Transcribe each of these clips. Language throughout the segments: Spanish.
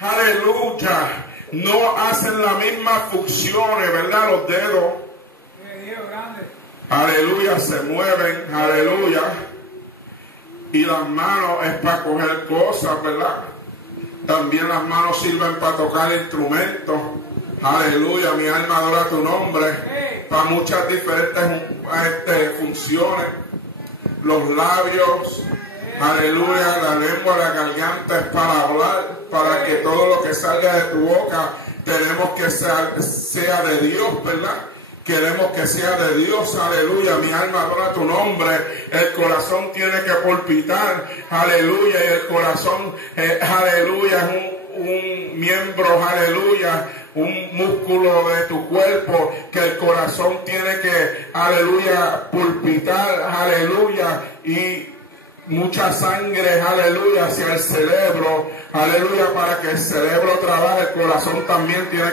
aleluya, no hacen las mismas funciones, ¿verdad? Los dedos, aleluya, se mueven, aleluya. Y las manos es para coger cosas, ¿verdad? También las manos sirven para tocar instrumentos. Aleluya, mi alma adora tu nombre. Para muchas diferentes funciones. Los labios, aleluya, la lengua, la garganta es para hablar, para que todo lo que salga de tu boca tenemos que sea de Dios, ¿verdad? Queremos que sea de Dios, aleluya, mi alma adora tu nombre. El corazón tiene que palpitar, aleluya, y el corazón, aleluya, es un miembro, aleluya, un músculo de tu cuerpo, que el corazón tiene que, aleluya, palpitar, aleluya, y mucha sangre, aleluya, hacia el cerebro, aleluya, para que el cerebro trabaje, el corazón también tiene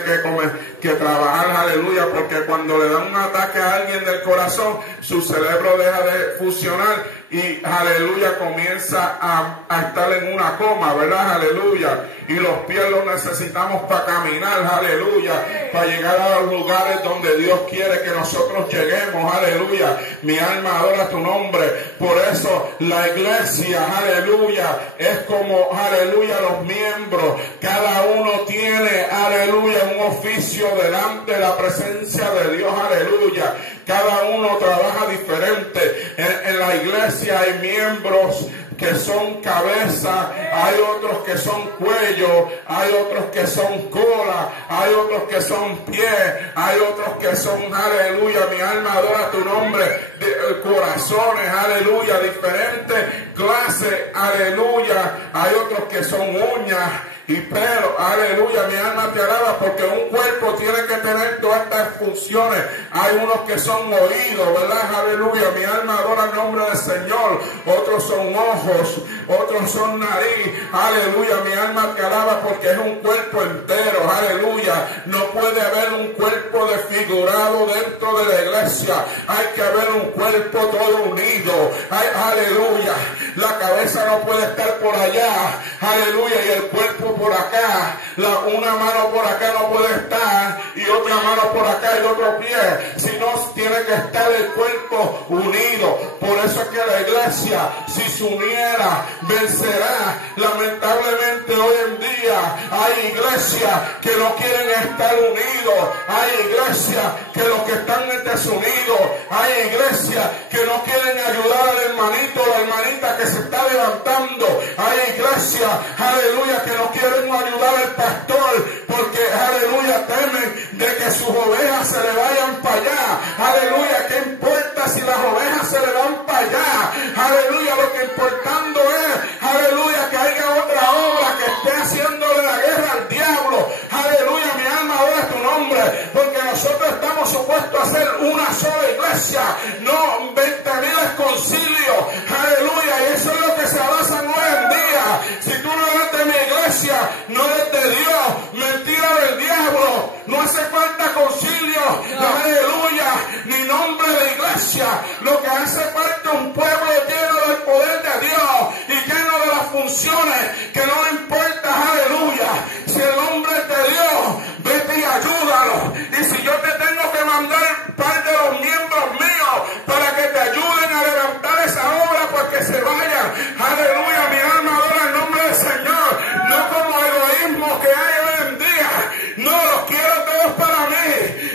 que trabajar, aleluya, porque cuando le dan un ataque a alguien del corazón, su cerebro deja de funcionar y, aleluya, comienza a estar en una coma, ¿verdad? Aleluya, y los pies los necesitamos para caminar, aleluya, para llegar a los lugares donde Dios quiere que nosotros lleguemos, aleluya, mi alma adora tu nombre. Por eso la iglesia, aleluya, es como, aleluya, los miembros, cada uno tiene, aleluya, un oficio delante de la presencia de Dios, aleluya, cada uno trabaja diferente. En la iglesia hay miembros que son cabeza, hay otros que son cuello, hay otros que son cola, hay otros que son pie, hay otros que son, aleluya, mi alma adora tu nombre, corazones, aleluya, diferentes clases, aleluya, hay otros que son uñas y pelo, aleluya, mi alma te alaba, porque un cuerpo tiene que tener todas estas funciones. Hay unos que son oídos, ¿verdad? Aleluya, mi alma adora el nombre del Señor. Otros son ojos, otros son nariz, aleluya, mi alma te alaba, porque es un cuerpo entero, aleluya. No puede haber un cuerpo desfigurado dentro de la iglesia, hay que haber un cuerpo todo unido, aleluya. La cabeza no puede estar por allá, aleluya, y el cuerpo por acá, una mano por acá no puede estar y otra mano por acá y otro pie, sino tiene que estar el cuerpo unido. Por eso es que la iglesia, si se uniera, vencerá. Lamentablemente hoy en día hay iglesias que no quieren estar unidos, hay iglesias que los que están desunidos, hay iglesias que no quieren ayudar al hermanito o la hermanita que se está levantando, hay iglesias, aleluya, que no quieren ayudar al pastor porque, aleluya, temen de que sus ovejas se le vayan para allá, aleluya. ¿Qué importa si las ovejas se le van para allá? Aleluya, lo que importando es, aleluya, que haya otra obra que esté haciéndole la guerra al diablo, aleluya, mi alma adora tu nombre, porque nosotros estamos supuestos a ser una sola iglesia, no 20,000 concilios, aleluya, y eso es lo que se basa hoy en día. Si tú no eres de mi iglesia, no eres de Dios, mentira del diablo, no hace falta concilio, aleluya, ni nombre de iglesia, lo que hace falta es un pueblo lleno del poder de Dios y lleno de las funciones, que no le importa, aleluya, si el hombre es de Dios, vete y ayúdalo, y si yo te tengo que mandar parte de los miembros míos para que te ayuden a levantar esa obra, pues que se vayan, aleluya, mi alma adora el nombre del Señor, no como egoísmo que hay hoy en día, no, los quiero todos para mí,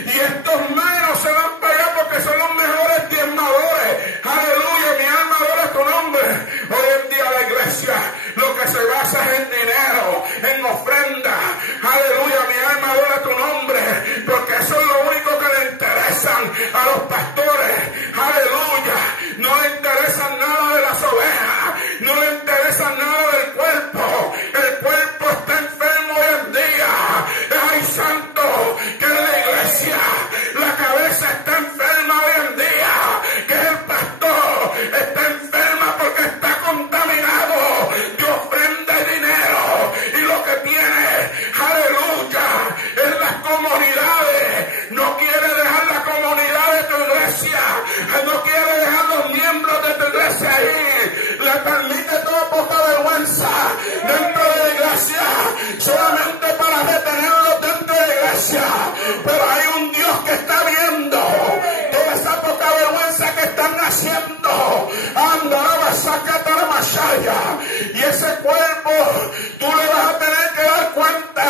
y estos menos se van para allá porque son los mejores diezmadores, aleluya, mi alma adora tu nombre. Hoy en día la iglesia lo que se basa Y ese cuerpo tú le vas a tener que dar cuenta,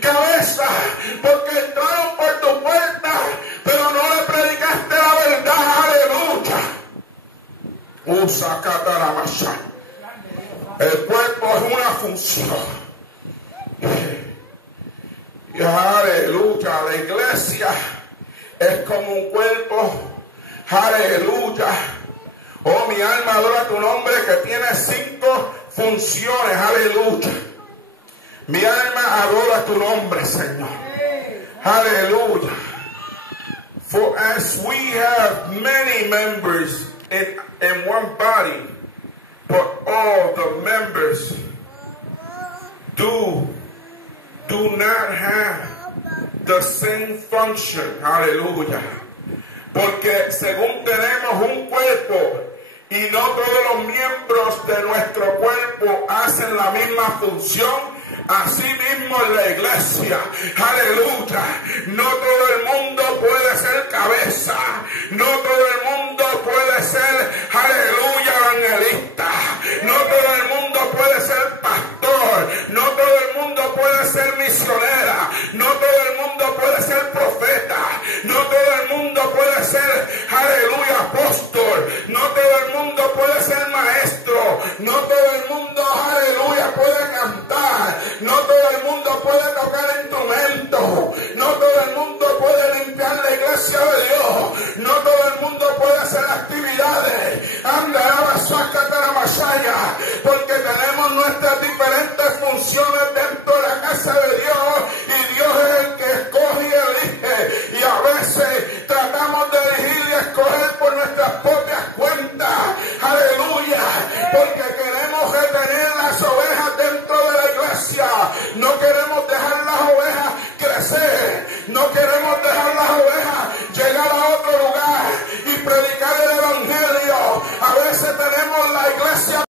cabeza, porque entraron por tu puerta, pero no le predicaste la verdad. Aleluya. El cuerpo es una función. Y aleluya, la iglesia es como un cuerpo. Aleluya. Oh, mi alma adora tu nombre, que tiene 5 funciones. Aleluya. Mi alma adora tu nombre, Señor. Aleluya. For as we have many members in one body, but all the members do not have the same function. Aleluya. Porque según tenemos un cuerpo y no todos los miembros de nuestro cuerpo hacen la misma función, así mismo en la iglesia. Aleluya. No todo el mundo puede ser cabeza. No todo el mundo puede ser, aleluya, evangelista. No todo el mundo puede ser pastor. No todo el mundo puede ser misionera. No todo el mundo puede ser profeta. No todo el mundo puede ser, aleluya, apóstol. No todo el mundo puede ser maestro. No todo el mundo, aleluya, puede cantar. No todo el mundo puede tocar instrumentos. No todo el mundo puede limpiar la iglesia de Dios. No todo el mundo puede hacer actividades. Porque tenemos nuestras diferentes funciones dentro de la casa de Dios. Y Dios es el que escoge y elige. Y a veces tratamos de elegir y escoger por nuestras propias cuentas. Aleluya. Porque queremos retener las ovejas dentro de la iglesia. No queremos